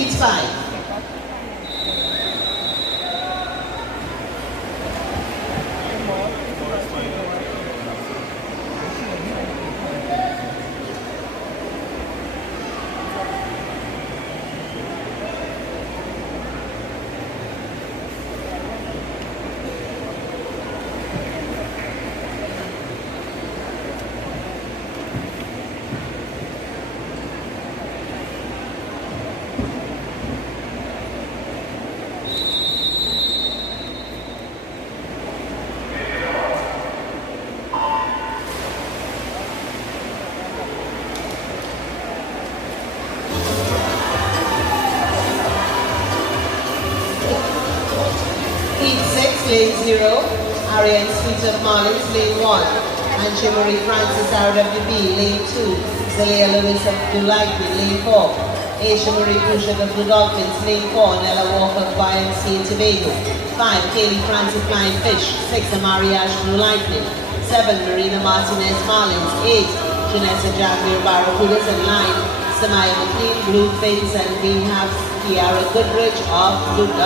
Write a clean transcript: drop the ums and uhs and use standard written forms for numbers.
Beats 5. Heat 6, lane 0, Ariane Sweet of Marlins, lane 1, Angie Marie Francis, RWB, lane 2, Zelia Lewis of Blue Lightning, lane 4, Asia Marie Kushak of Blue Dolphins, lane 4, Nella Walker of YMC and Tobago, 5, Kaylee Francis, Flying Fish, 6, Amari Ash, Blue Lightning, 7, Marina Martinez, Marlins, 8, Janessa Javier, Barracudas, and 9, Samaya McLean, Blue Fins, and we have Kiara Goodrich of Blue